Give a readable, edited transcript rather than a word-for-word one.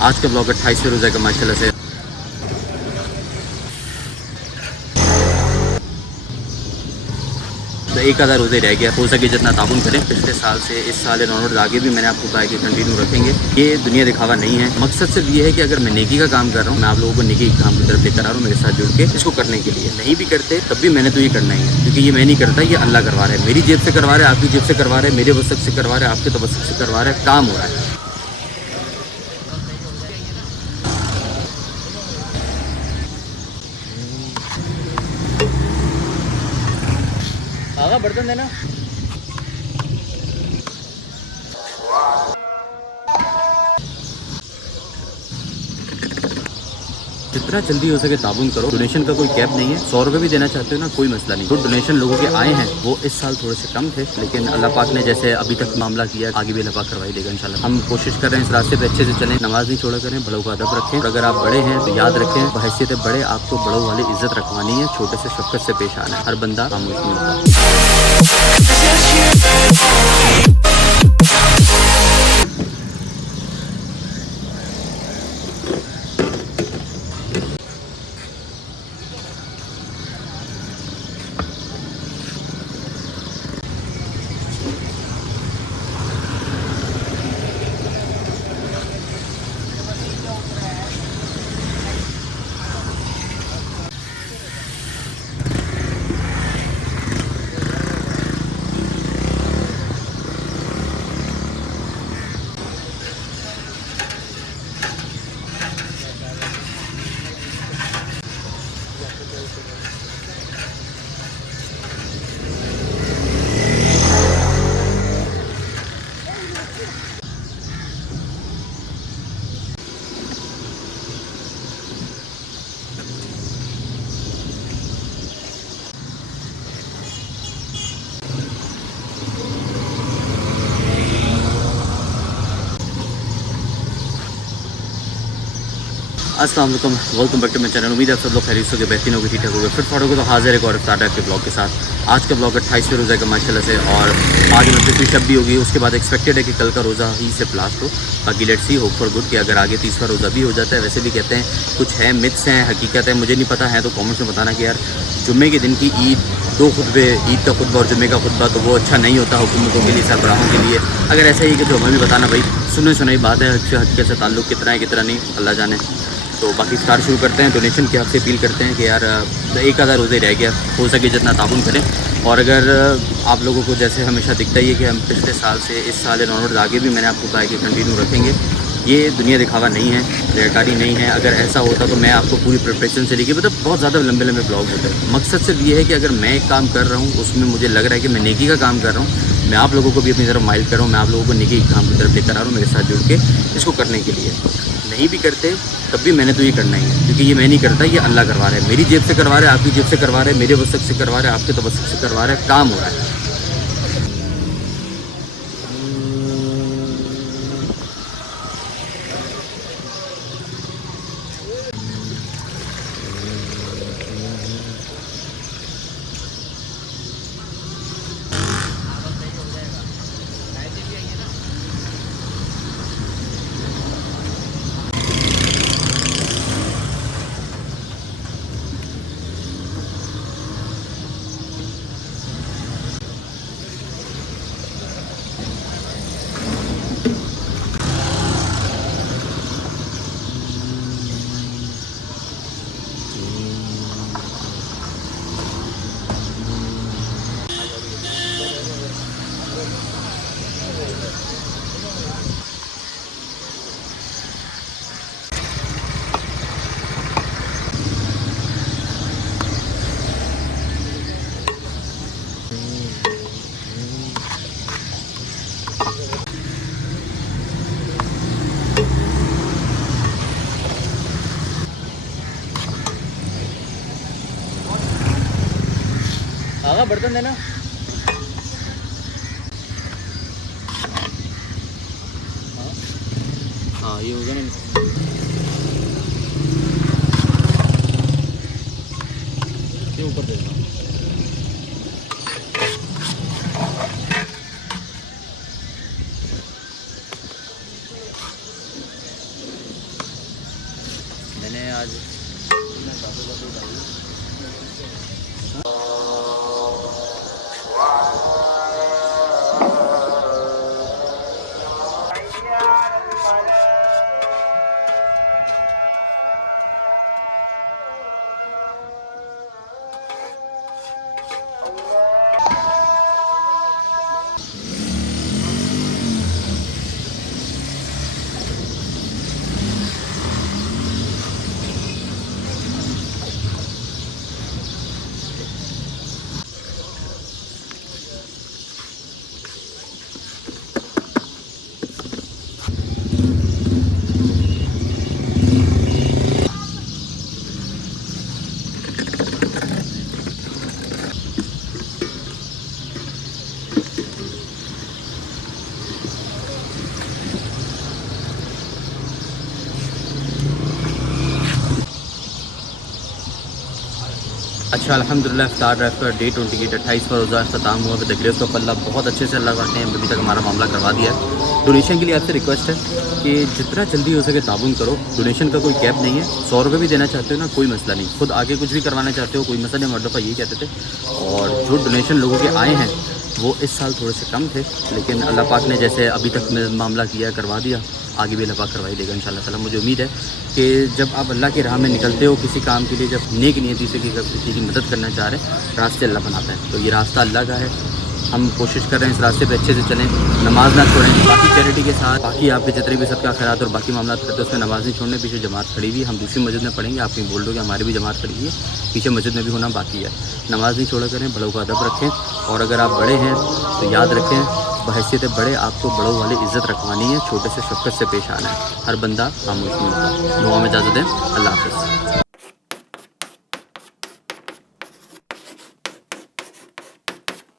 आज का ब्लॉग 28वें रोज़ा का माशाल्लाह से तो एक आधा रोज़े रह गया। हो सके जितना ताबुन करें। पिछले साल से इस साल नॉनवर्ड आगे भी मैंने आपको कहा है कि कंटिन्यू रखेंगे। ये दुनिया दिखावा नहीं है। मकसद सिर्फ ये है कि अगर मैं नेकी का काम कर रहा हूँ, मैं आप लोगों को नेकी के काम की तरफ लेकर आ रहा हूँ, मेरे साथ जुड़ के इसको करने के लिए। नहीं भी करते तब भी मैंने तो ये करना ही है, क्योंकि ये मैं नहीं करता, ये अल्लाह करवा रहा है। मेरी जेब से करवा रहा है, आपकी जेब से करवा रहे हैं, मेरे वसक से करवा रहे हैं, आपके तो वसक से करवा रहे हैं, काम हो रहा है। आगा बर्तन देना। जितना जल्दी हो सके ताबुन करो। डोनेशन का कोई कैप नहीं है। 100 रुपये भी देना चाहते हो ना, कोई मसला नहीं। तो डोनेशन लोगों के आए हैं वो इस साल थोड़े से कम थे, लेकिन अल्लाह पाक ने जैसे अभी तक मामला किया, आगे भी अल्लाह पाक करवाई देगा इंशाल्लाह। हम कोशिश कर रहे हैं इस रास्ते पे अच्छे से चलें, नमाज नहीं छोड़ा करें, बड़ों का अदब रखें। और अगर आप बड़े हैं तो याद रखें, बहैसियत बड़े आपको बड़ों वाली इज्जत रखवानी है, छोटे से शफ़क़त से पेश आना है। हर बंदा खामोश नहीं होता। अस्सलाम वालेकुम, welcome back to my channel. उम्मीद है आप सब लोग खैरियत से बेहतरीन होगी, ठीक ठाक होगे, फिर फाड़ोगे तो हाजिर एक और इफ्तार के ब्लॉग के साथ। आज का ब्लॉग 28वें रोज़ा का माशाल्लाह से, और आगे 29वीं शब भी होगी। उसके बाद एक्सपेक्टेड है कि कल का रोज़ा ही से लास्ट हो। बाकी let's see, hope for good कि अगर आगे 30वां रोज़ा भी हो जाता है। वैसे भी कहते हैं कुछ है, मिथ्स हैं, हकीकत है, मुझे नहीं पता है, तो कॉमेंट्स में बताना कि यार जुम्मे के दिन की ईद, 2 खुतबे, ईद का खुतबा और जुम्मे का खुतबा, तो वो अच्छा नहीं होता हुकूमतों के लिए, सरबराहों के लिए। अगर ऐसा ही है कि तो हमें भी बताना भाई, सुने सुनाई बात है, हकीकत से ताल्लुक़ कितना है कितना नहीं, अल्लाह जाने। तो बाकी स्टार्ट शुरू करते हैं। डोनेशन की आपसे अपील करते हैं कि यार एक आधा रोज़े रह गया, हो सके जितना ताबुन करें। और अगर आप लोगों को जैसे हमेशा दिखता ही है कि हम पिछले साल से इस साल नॉनवर्ड आगे भी मैंने आपको कहा है कि कंटिन्यू रखेंगे। ये दुनिया दिखावा नहीं है, रियाकारी नहीं है। अगर ऐसा होता तो मैं आपको पूरी प्रिपरेशन से लेके, मतलब बहुत ज़्यादा लंबे लंबे ब्लॉग होते हैं। मकसद सिर्फ ये है कि अगर मैं एक काम कर रहा हूँ, उसमें मुझे लग रहा है कि मैं नेकी का काम कर रहा हूँ, मैं आप लोगों को भी अपनी तरफ माइल कर रहा हूँ, मैं आप लोगों को नेकी के काम की तरफ लेकर आ रहा हूँ, मेरे साथ जुड़ के इसको करने के लिए। नहीं भी करते तब भी मैंने तो ये करना ही है, क्योंकि ये मैं नहीं करता, ये अल्लाह करवा रहा है। मेरी जेब से करवा रहे हैं, आपकी जेब से करवा रहे हैं, मेरे वसक से करवा रहे हैं, आपके तो वसक से करवा रहे हैं, काम हो रहा है। आगा बर्तन देना। हाँ ये होगा ना, ये ऊपर दे देना। आज। अच्छा अल्हम्दुलिल्लाह इफ्तार ड्राइव का डे 28 28 पर रोज़ा अख्ताम हुआ। विद द ग्रेस ऑफ अल्लाह बहुत अच्छे से अल्लाह पाक ने अभी तक हमारा मामला करवा दिया है। डोनेशन के लिए आपसे रिक्वेस्ट है कि जितना जल्दी हो सके ताबून करो। डोनेशन का कोई गैप नहीं है। 100 रुपये भी देना चाहते हो ना, कोई मसला नहीं। खुद आगे कुछ भी करवाना चाहते हो, कोई मसला नहीं। मरदफ़ा यही कहते थे। और जो डोनेशन लोगों के आए हैं वो इस साल थोड़े से कम थे, लेकिन अल्लाह पाक ने जैसे अभी तक में मामला किया करवा दिया, आगे भी अल्लाह पाक करवाई देगा इंशाल्लाह ताला। मुझे उम्मीद है कि जब आप अल्लाह की राह में निकलते हो किसी काम के लिए, जब नेक नियति से किसी की मदद करना चाह रहे हैं, रास्ते अल्लाह बनाता है। तो ये रास्ता अल्लाह का है, हम कोशिश कर रहे हैं इस रास्ते पे अच्छे से चलें, नमाज ना छोड़ें। बाकी चैरिटी के साथ बाकी आपके जितने भी सबका खैरात और बाकी मामला करते हैं उसमें नमाज नहीं छोड़ने। पीछे जमात खड़ी हुई, हम दूसरी मस्जिद में पढ़ेंगे, आप कहीं बोल दो कि हमारी भी जमात खड़ी हुई है, पीछे मस्जिद में भी होना बाकी है। नमाज नहीं छोड़ा करें, बड़ों का अदब रखें। और अगर आप बड़े हैं तो याद रखें, बहैसियत बड़े आपको बड़ों वाली इज़्ज़त रखवानी है, छोटे से शफ़क़त से पेश आना है। हर बंदा खामोश नहीं होता। दुआ में इजाज़त दें। अल्लाह हाफ़िज़।